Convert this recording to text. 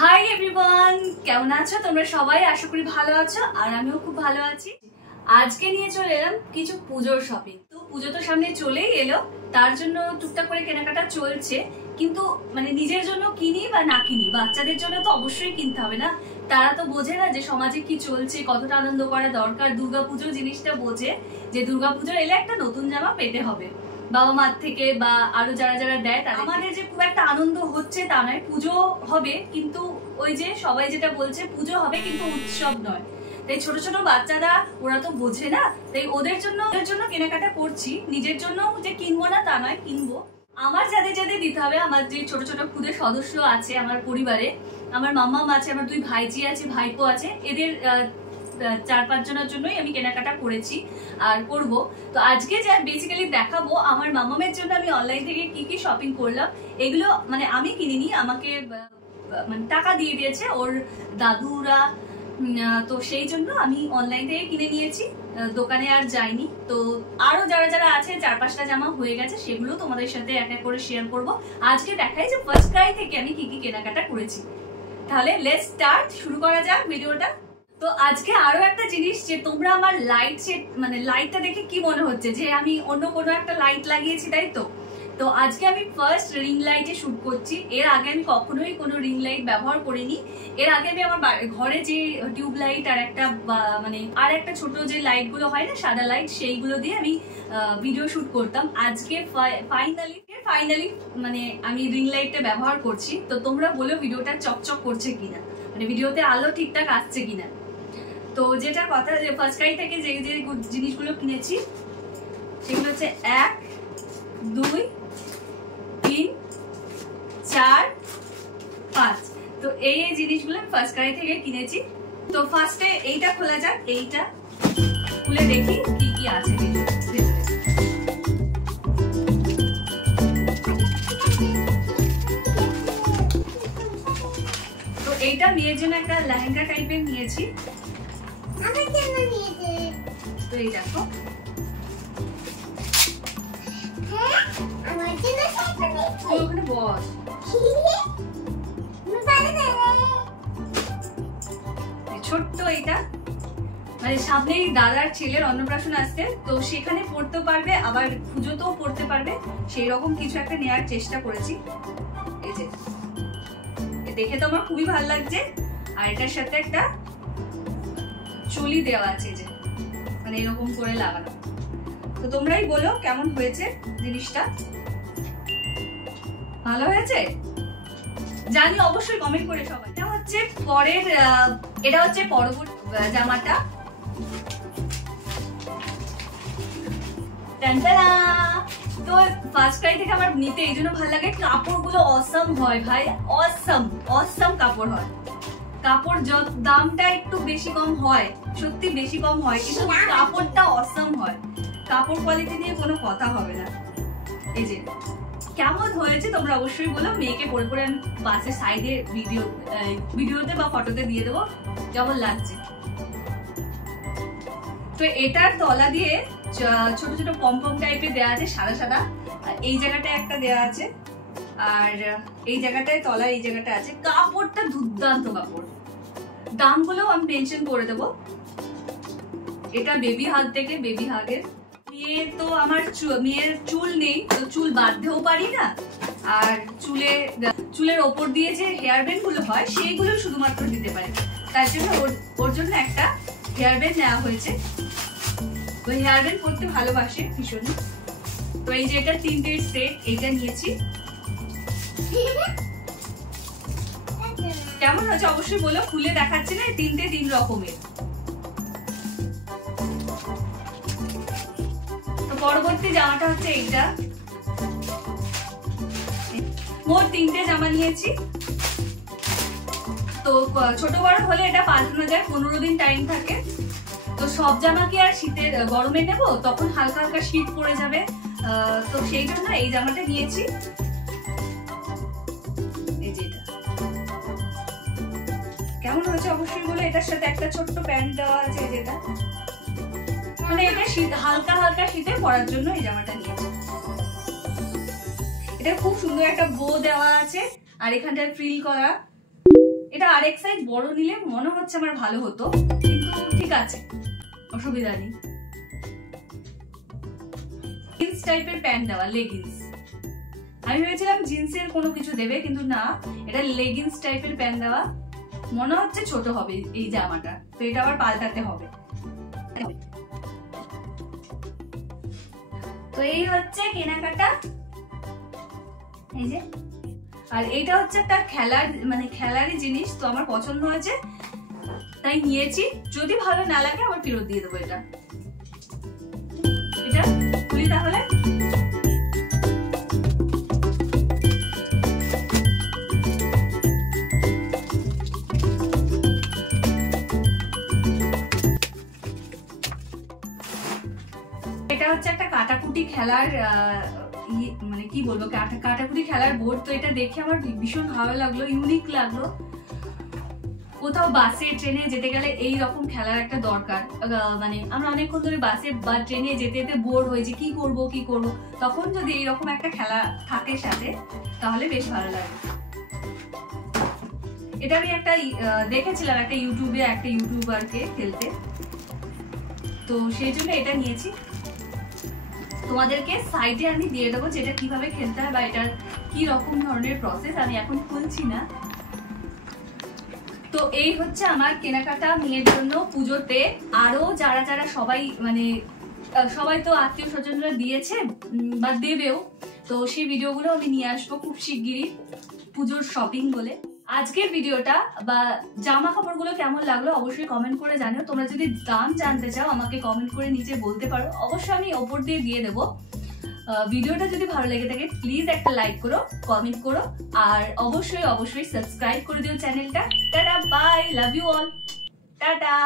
Hi everyone, কেমন আছো তোমরা সবাই? আশা করি ভালো আছো আর আমিও খুব ভালো আছি। আজকে নিয়ে চলে এলাম কিছু পুজোর শপিং। তো পুজো তো সামনে চলেই এলো, তার জন্য টুকটাক করে কেনাকাটা চলছে। কিন্তু মানে নিজের জন্য কিনি বা না কিনি, বাচ্চাদের জন্য তো অবশ্যই কিনতে হবে না। তারা তো বোঝে না যে সমাজে কি চলছে, কতটা আনন্দ করা দরকার। দুর্গাপুজো জিনিসটা বোঝে যে দুর্গাপুজো এলে একটা নতুন জামা পেতে হবে বাবা মার থেকে বা আরো যারা যারা দেয়। আমাদের যে খুব একটা আনন্দ হচ্ছে তা নয়, পুজো হবে কিন্তু ওই যে সবাই যেটা বলছে পুজো হবে কিন্তু উৎসব নয়। তাই ছোট ছোট বাচ্চারা ওরা তো বোঝে না, তাই ওদের জন্য কেনাকাটা করছি। নিজের জন্য যে কিনবো না তা নয়, কিনবো। আমার যাদের যাদের দিতে হবে, আমার যে ছোট ছোট খুদের সদস্য আছে আমার পরিবারে, আমার মাম্মা আছে, আমার 2 ভাইজি আছে, ভাইপো আছে, এদের 4-5 জনের জন্যই আমি কেনাকাটা করেছি আর করব। তো আজকে যা বেসিক্যালি দেখাবো আমার মামামের জন্য আমি অনলাইন থেকে কি কি শপিং করলাম। এগুলো মানে আমি কিনিনি, আমাকে মানে টাকা দিয়ে দিয়েছে ওর দাদুরা। তো সেই জন্য আমি অনলাইন থেকে কিনে নিয়েছি, দোকানে আর যাইনি। তো আরো যারা যারা আছে 4-5টা জামা হয়ে গেছে, সেগুলো তোমাদের সাথে এক এক করে শেয়ার করব। আজকে দেখাই যে ফার্স্ট ক্রাই থেকে আমি কি কি কেনাকাটা করেছি। তাহলে লেটস স্টার্ট, শুরু করা যাক ভিডিওটা। তো আজকে আরো একটা জিনিস, যে তোমরা আমার লাইট সেট মানে লাইটটা দেখে কি মনে হচ্ছে যে আমি অন্য কোনো একটা লাইট লাগিয়েছি, তাই তো? তো আজকে আমি ফার্স্ট রিং লাইটে শুট করছি। এর আগে আমি কখনোই কোনো রিং লাইট ব্যবহার করিনি। এর আগে আমি আমার ঘরে যে টিউব লাইট আর একটা মানে আর একটা ছোট যে লাইট গুলো হয় না, সাদা লাইট, সেইগুলো দিয়ে আমি ভিডিও শুট করতাম। আজকে ফাইনালি মানে আমি রিং লাইটটা ব্যবহার করছি। তো তোমরা বলো ভিডিওটা চকচক করছে কিনা, মানে ভিডিওতে আলো ঠিকঠাক আসছে কিনা। তো যেটা কথা, যে ফার্স্ট ক্রাই থেকে যে যে জিনিসগুলো কিনেছি সেগুলো হচ্ছে 1, 2, 3, 4, 5। তো এই জিনিসগুলো আমি ফার্স্ট ক্রাই থেকে কিনেছি। তো ফার্স্টে এইটা খোলা যাক, এইটা খুলে দেখি কি কি আছে ভেতরে। তো এইটা মেয়ের জন্য একটা লেহেঙ্গা টাইপের নিয়েছি। তো এই দেখো, ওখানে বস। ছোট্ট এইটা মানে সামনেই দাদার ছেলের অন্নপ্রাশন আসছে, তো সেখানে পড়তেও পারবে আবার পুজোতেও পড়তে পারবে, সেই রকম কিছু একটা নেওয়ার চেষ্টা করেছি। এই যে দেখে তো আমার খুবই ভালো লাগছে। আর এটার সাথে একটা চুলি দেওয়া আছে, যে মানে এরকম করে লাগানো। তো তোমরাই বলো কেমন হয়েছে জিনিসটা। ভালো হয়েছে জানি, অবশ্যই কমেন্ট করে সবাই। এটা হচ্ছে পরের, এটা হচ্ছে পরবর্তী জামাটা। তো ফার্স্ট ক্রাই থেকে আমার নিতে এই জন্য ভালো লাগে, কাপড়গুলো অসম হয় ভাই, অসম কাপড় হয়। কাপড় দামটা একটু বেশি কম হয়, সত্যি বেশি কম হয়, কিন্তু কাপড়টা অসম হয়। কাপড় কোয়ালিটি নিয়ে কোনো কথা হবে না। এই যে কেমন হয়েছে তোমরা অবশ্যই বলো। মেয়েকে পরে পরে আমি বাসের সাইডে ভিডিওতে বা ফটোতে দিয়ে দেবো কেমন লাগছে। তো এটার তলা দিয়ে ছোট ছোট পম টাইপের দেওয়া আছে, সাদা সাদা। এই জায়গাটায় একটা দেওয়া আছে, আর এই জায়গাটায় তলা এই জায়গাটা আছে। কাপড়টা দুর্দান্ত কাপড়। দামগুলো আমি মেনশন করে দেবো। এটা বেবি হাগ থেকে, বেবি হাগের। মেয়ে তো আমার মেয়ের চুল নেই, তো চুল বাঁধতেও পারি না। আর চুলের ওপর দিয়ে যে হেয়ার ব্যান্ড গুলো হয় সেইগুলো শুধুমাত্র দিতে পারে, তার জন্য ওর জন্য একটা হেয়ার ব্যান্ড নেওয়া হয়েছে। ওই হেয়ার ব্যান্ড পরতে ভালোবাসে ভীষণ। তো এই যে এটা 3টে সেট, এইটা নিয়েছি। কেমন হচ্ছে অবশ্যই বলো, খুলে দেখাচ্ছি না, 3টে 3 রকমের। তো পরবর্তী জামাটা হচ্ছে এইটা। মোট 3টে জামা নিয়েছি। তো ছোট বড় হলে এটা পাল্টানো যায়, 15 দিন টাইম থাকে। তো সব জামা কি আর শীতের গরমে নেবো, তখন হালকা হালকা শীত পড়ে যাবে। তো সেই জন্য এই জামাটা নিয়েছি। এই যে কেমন হয়েছে অবশ্যই বলে। এটার সাথে একটা ছোট্ট প্যান্ট দেওয়া আছে, যেটা মানে এটা শীত হালকা হালকা শীতে পরার জন্য এই জামাটা নিয়েছি। এটা খুব সুন্দর একটা বো দেওয়া আছে, আর এখানটায় ফ্রিল করা। এটা আরেক সাইজ বড় নিলে মনে হচ্ছে আমার ভালো হতো, কিন্তু ঠিক আছে, অসুবিধা নেই। জিন্স টাইপের প্যান্ট দেওয়া, লেগিংস। আমি ভেবেছিলাম জিন্সের কোনো কিছু দেবে, কিন্তু না, এটা লেগিংস টাইপের প্যান্ট দেওয়া। মনে হচ্ছে ছোট হবে এই জামাটা, তো এটা আবার পাল্টাতে হবে। তো এই হচ্ছে কেনাকাটা, এই যে। আর এইটা হচ্ছে একটা খেলার, মানে খেলারই জিনিস, তো আমার পছন্দ হয়েছে তাই নিয়েছি। যদি ভালো না লাগে আবার ফেরত দিয়ে দেবো। এটা এটা খুলি তাহলে। এটা হচ্ছে একটা কাটাকুটি খেলার মানে কি বলবো, কাটাকুটি খেলার বোর্ড। তো এটা দেখে আমার ভীষণ ভালো লাগলো, ইউনিক লাগলো। কোথাও বাসে ট্রেনে যেতে গেলে এই রকম খেলার একটা দরকার। মানে আমরা অনেকক্ষণ ধরে বাসে বা ট্রেনে যেতে যেতে বোর হয়েছি, কি করব কি করব, তখন যদি এইরকম একটা খেলা থাকে সাথে তাহলে বেশ ভালো লাগে। এটা আমি একটা দেখেছিলাম একটা ইউটিউবে, একটা ইউটিউবারকে খেলতে, তো সেই জন্য এটা নিয়েছি। তোমাদেরকে সাইডে আমি দিয়ে দেবো যে এটা কিভাবে খেলতে হয় বা এটার কি রকম ধরনের প্রসেস, আমি এখন খুলছি না। তো এই হচ্ছে আমার কেনাকাটা মেয়ের জন্য পুজোতে। আরো যারা যারা সবাই, মানে সবাই তো আত্মীয় স্বজনরা দিয়েছে বা দেবেও, তো সেই ভিডিওগুলো আমি নিয়ে আসবো খুব শিগগিরই পুজোর শপিং বলে। আজকের ভিডিওটা বা জামা কাপড়গুলো কেমন লাগলো অবশ্যই কমেন্ট করে জানিও। তোমরা যদি দাম জানতে চাও আমাকে কমেন্ট করে নিচে বলতে পারো, অবশ্যই আমি ওপর দিয়ে দেবো। ভিডিওটা যদি ভালো লেগে থাকে প্লিজ একটা লাইক করো, কমেন্ট করো, আর অবশ্যই অবশ্যই সাবস্ক্রাইব করে দিও চ্যানেলটা। Tata, bye, love you all, tata.